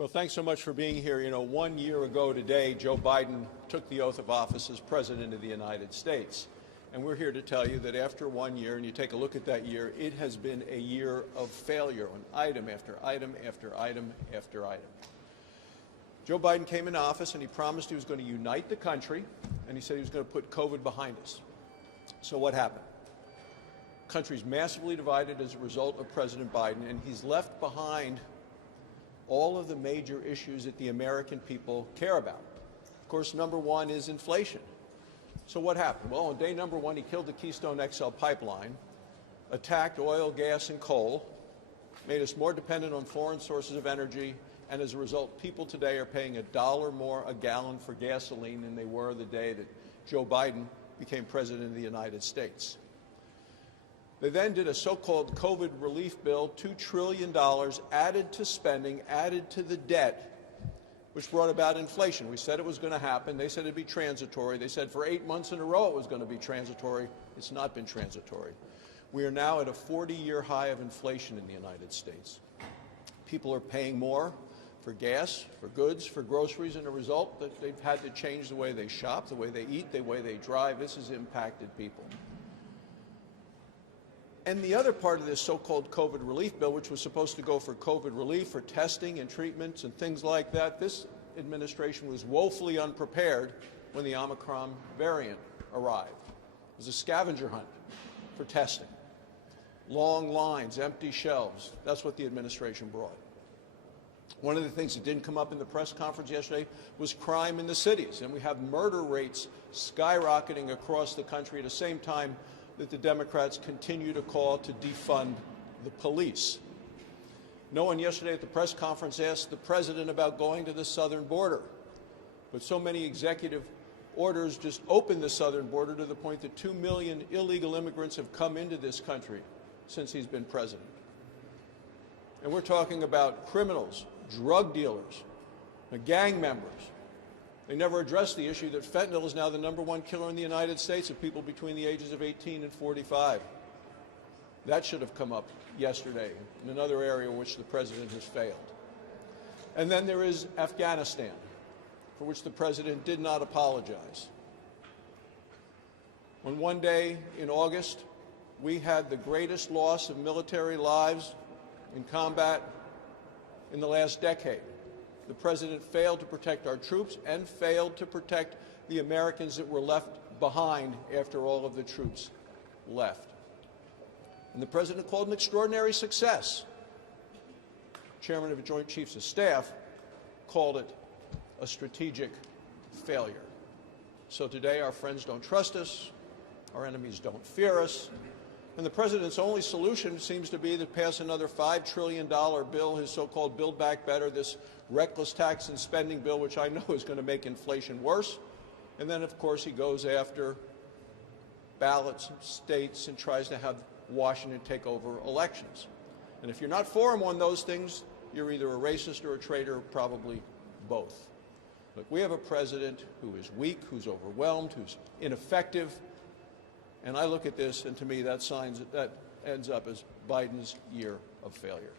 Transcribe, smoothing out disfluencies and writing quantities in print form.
Well, thanks so much for being here. You know, 1 year ago today, Joe Biden took the oath of office as President of the United States. And we're here to tell you that after 1 year, and you take a look at that year, it has been a year of failure on item after item after item after item. Joe Biden came into office and he promised he was going to unite the country, and he said he was going to put COVID behind us. So what happened? The country's massively divided as a result of President Biden, and he's left behind all of the major issues that the American people care about. Of course, number one is inflation. So what happened? Well, on day number one, he killed the Keystone XL pipeline, attacked oil, gas, and coal, made us more dependent on foreign sources of energy, and as a result, people today are paying $1 more a gallon for gasoline than they were the day that Joe Biden became President of the United States. They then did a so-called COVID relief bill, $2 trillion added to spending, added to the debt, which brought about inflation. We said it was going to happen. They said it would be transitory. They said for 8 months in a row it was going to be transitory. It's not been transitory. We are now at a 40-year high of inflation in the United States. People are paying more for gas, for goods, for groceries, and a result that they've had to change the way they shop, the way they eat, the way they drive. This has impacted people. And the other part of this so-called COVID relief bill, which was supposed to go for COVID relief, for testing and treatments and things like that, this administration was woefully unprepared when the Omicron variant arrived. It was a scavenger hunt for testing. Long lines, empty shelves. That's what the administration brought. One of the things that didn't come up in the press conference yesterday was crime in the cities. And we have murder rates skyrocketing across the country at the same time that the Democrats continue to call to defund the police. No one yesterday at the press conference asked the president about going to the southern border. But so many executive orders just opened the southern border to the point that 2 million illegal immigrants have come into this country since he's been president. And we're talking about criminals, drug dealers, gang members. They never addressed the issue that fentanyl is now the #1 killer in the United States of people between the ages of 18 and 45. That should have come up yesterday in another area in which the president has failed. And then there is Afghanistan, for which the president did not apologize. On one day in August, we had the greatest loss of military lives in combat in the last decade. The president failed to protect our troops and failed to protect the Americans that were left behind after all of the troops left. And the president called an extraordinary success. Chairman of the Joint Chiefs of Staff called it a strategic failure. So today our friends don't trust us, our enemies don't fear us, and the president's only solution seems to be to pass another $5 trillion bill, his so-called Build Back Better, this reckless tax and spending bill, which I know is going to make inflation worse. And then, of course, he goes after ballots and states and tries to have Washington take over elections. And if you're not for him on those things, you're either a racist or a traitor, or probably both. Look, we have a president who is weak, who's overwhelmed, who's ineffective. And I look at this, and to me, that ends up as Biden's year of failure.